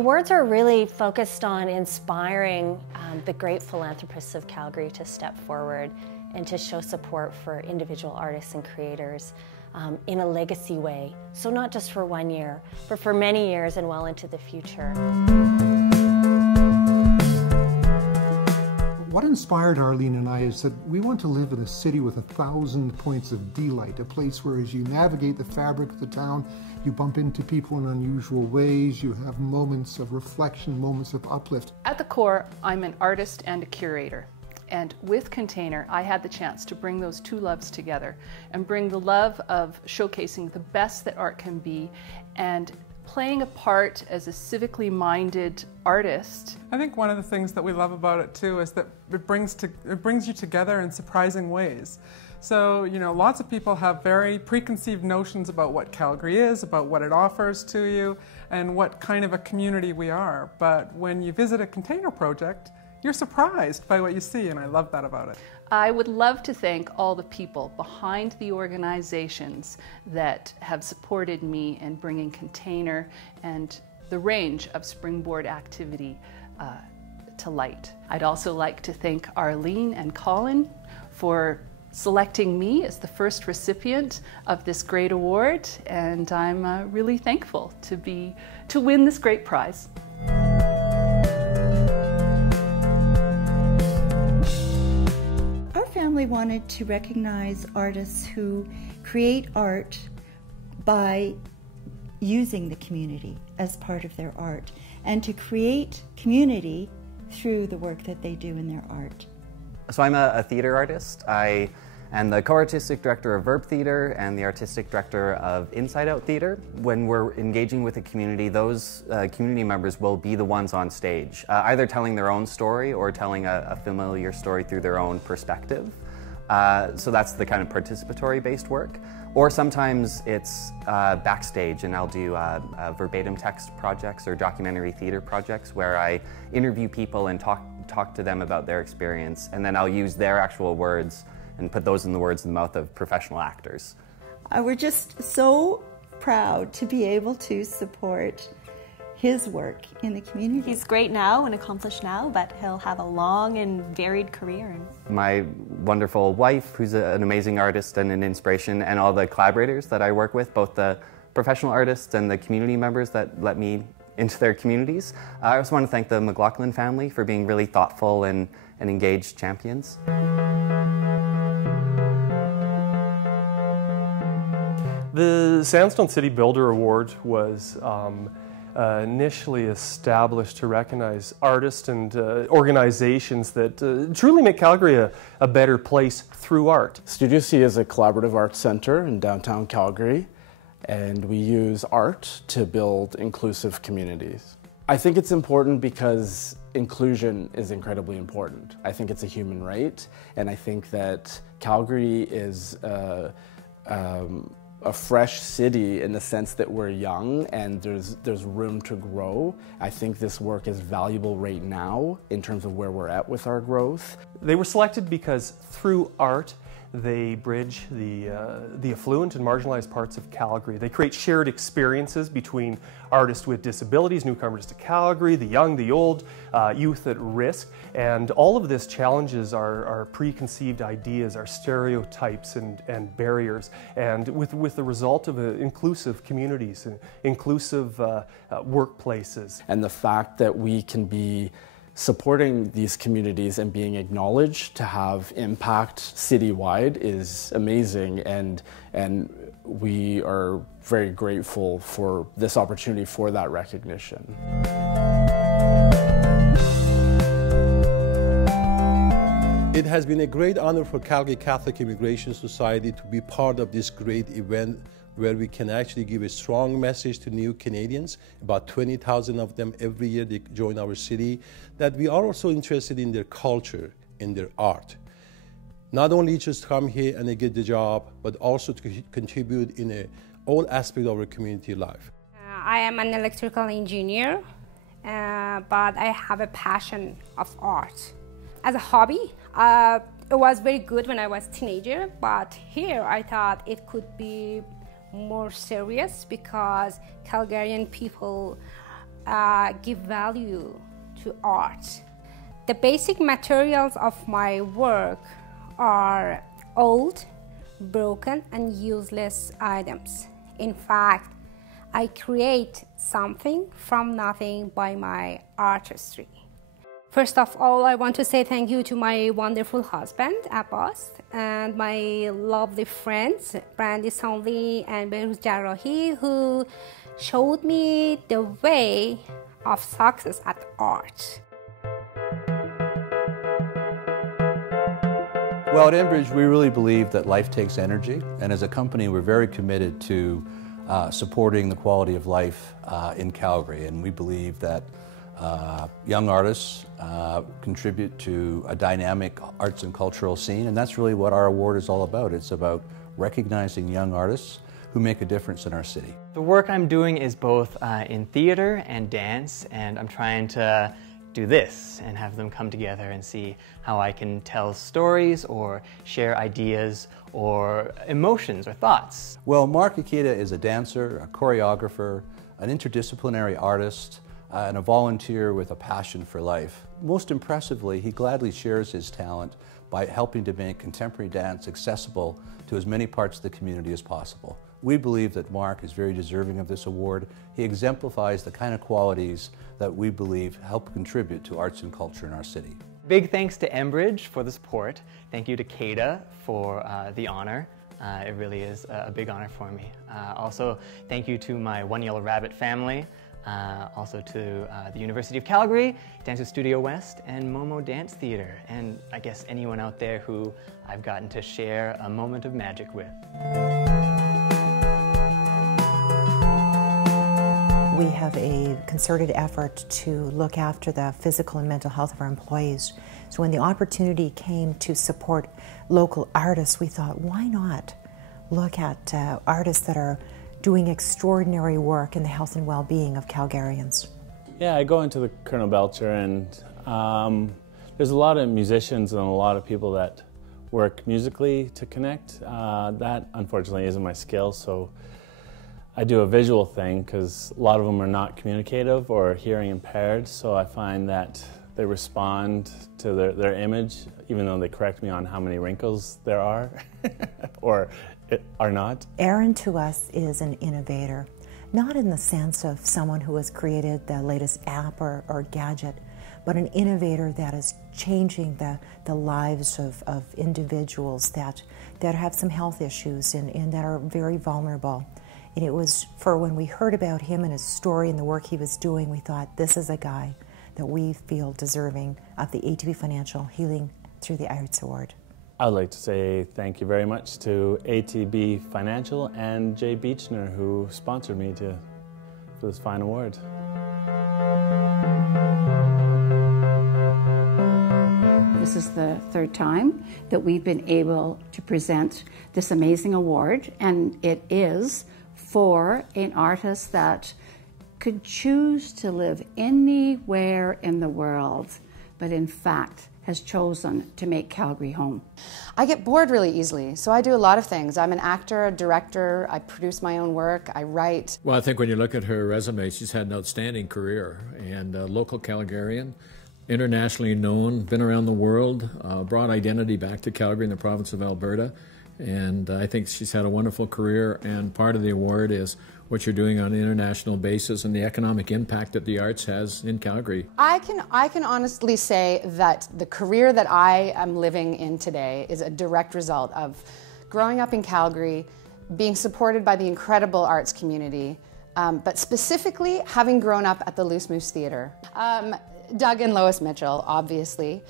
awards are really focused on inspiring the great philanthropists of Calgary to step forward and to show support for individual artists and creators in a legacy way. So not just for 1 year, but for many years and well into the future. What inspired Arlene and I is that we want to live in a city with 1,000 points of delight, a place where as you navigate the fabric of the town, you bump into people in unusual ways, you have moments of reflection, moments of uplift. At the core, I'm an artist and a curator. And with Container, I had the chance to bring those two loves together and bring the love of showcasing the best that art can be and playing a part as a civically minded artist. I think one of the things that we love about it too is that it brings you together in surprising ways. So, you know, lots of people have very preconceived notions about what Calgary is, about what it offers to you, and what kind of a community we are. But when you visit a Container project, you're surprised by what you see, and I love that about it. I would love to thank all the people behind the organizations that have supported me in bringing Container and the range of springboard activity to light. I'd also like to thank Arlene and Colin for selecting me as the first recipient of this great award, and I'm really thankful to win this great prize. Family wanted to recognize artists who create art by using the community as part of their art, and to create community through the work that they do in their art. So I'm a theater artist. I am the co-artistic director of Verb Theater and the artistic director of Inside Out Theater. When we're engaging with a community, those community members will be the ones on stage, either telling their own story or telling a familiar story through their own perspective. So that's the kind of participatory based work. Or sometimes it's backstage, and I'll do verbatim text projects or documentary theater projects where I interview people and talk to them about their experience, and then I'll use their actual words and put those in the words in the mouth of professional actors. We're just so proud to be able to support his work in the community. He's great now and accomplished now, but he'll have a long and varied career. My wonderful wife, who's an amazing artist and an inspiration, and all the collaborators that I work with, both the professional artists and the community members that let me into their communities. I also want to thank the McLaughlin family for being really thoughtful and engaged champions. The Sandstone City Builder Award was initially established to recognize artists and organizations that truly make Calgary a better place through art. Studio C is a collaborative arts center in downtown Calgary, and we use art to build inclusive communities. I think it's important because inclusion is incredibly important. I think it's a human right, and I think that Calgary is a fresh city in the sense that we're young and there's room to grow. I think this work is valuable right now in terms of where we're at with our growth. They were selected because through art they bridge the affluent and marginalized parts of Calgary. They create shared experiences between artists with disabilities, newcomers to Calgary, the young, the old, youth at risk, and all of this challenges our preconceived ideas, our stereotypes and barriers, and with the result of inclusive communities, inclusive workplaces. And the fact that we can be supporting these communities and being acknowledged to have impact citywide is amazing, and we are very grateful for this opportunity for that recognition. It has been a great honor for Calgary Catholic Immigration Society to be part of this great event where we can actually give a strong message to new Canadians, about 20,000 of them every year they join our city, that we are also interested in their culture, in their art. Not only just come here and they get the job, but also to contribute in all aspects of our community life. I am an electrical engineer, but I have a passion of art. As a hobby, it was very good when I was a teenager, but here I thought it could be more serious because Calgarian people give value to art. The basic materials of my work are old, broken, and useless items. In fact, I create something from nothing by my artistry. First of all, I want to say thank you to my wonderful husband, Abbas, and my lovely friends, Brandy Sonley and Behruz Jarrahi, who showed me the way of success at art. Well, at Enbridge, we really believe that life takes energy, and as a company, we're very committed to supporting the quality of life in Calgary, and we believe that young artists contribute to a dynamic arts and cultural scene, and that's really what our award is all about. It's about recognizing young artists who make a difference in our city. The work I'm doing is both in theater and dance, and I'm trying to do this and have them come together and see how I can tell stories or share ideas or emotions or thoughts. Well, Mark Akita is a dancer, a choreographer, an interdisciplinary artist, and a volunteer with a passion for life. Most impressively, he gladly shares his talent by helping to make contemporary dance accessible to as many parts of the community as possible. We believe that Mark is very deserving of this award. He exemplifies the kind of qualities that we believe help contribute to arts and culture in our city. Big thanks to Enbridge for the support. Thank you to Kenna for the honor. It really is a big honor for me. Also, thank you to my One Yellow Rabbit family, also to the University of Calgary, Dance Studio West, and Momo Dance Theatre, and I guess anyone out there who I've gotten to share a moment of magic with. We have a concerted effort to look after the physical and mental health of our employees. So when the opportunity came to support local artists, we thought, why not look at artists that are doing extraordinary work in the health and well-being of Calgarians? Yeah, I go into the Colonel Belcher, and there's a lot of musicians and a lot of people that work musically to connect. That unfortunately isn't my skill, so I do a visual thing because a lot of them are not communicative or hearing impaired, so I find that they respond to their image even though they correct me on how many wrinkles there are or are not. Aaron to us is an innovator, not in the sense of someone who has created the latest app or gadget, but an innovator that is changing the lives of individuals that have some health issues and that are very vulnerable. And it was for when we heard about him and his story and the work he was doing, we thought, this is a guy that we feel deserving of the ATB Financial Healing Through the Arts Award. I'd like to say thank you very much to ATB Financial and Jay Beechner, who sponsored me for this fine award. This is the third time that we've been able to present this amazing award, and it is for an artist that could choose to live anywhere in the world, but in fact has chosen to make Calgary home. I get bored really easily, so I do a lot of things. I'm an actor, a director, I produce my own work, I write. Well, I think when you look at her resume, she's had an outstanding career, and a local Calgarian, internationally known, been around the world, brought identity back to Calgary in the province of Alberta. And I think she's had a wonderful career, and part of the award is what you're doing on an international basis and the economic impact that the arts has in Calgary. I can honestly say that the career that I am living in today is a direct result of growing up in Calgary, being supported by the incredible arts community, but specifically having grown up at the Loose Moose Theatre. Doug and Lois Mitchell, obviously.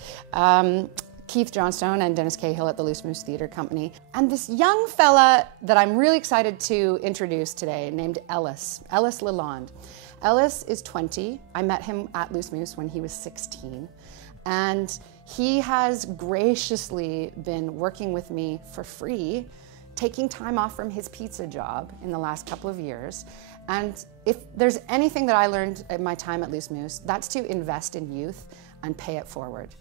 Keith Johnstone and Dennis Cahill at the Loose Moose Theatre Company. And this young fella that I'm really excited to introduce today named Ellis Lalonde. Ellis is 20. I met him at Loose Moose when he was 16. And he has graciously been working with me for free, taking time off from his pizza job in the last couple of years. And if there's anything that I learned in my time at Loose Moose, that's to invest in youth and pay it forward.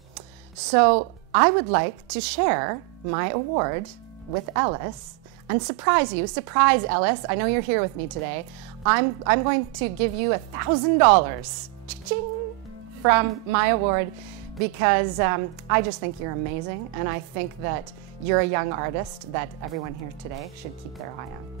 So I would like to share my award with Ellis and surprise you. Surprise, Ellis. I know you're here with me today. I'm going to give you $1,000 from my award because I just think you're amazing, and I think that you're a young artist that everyone here today should keep their eye on.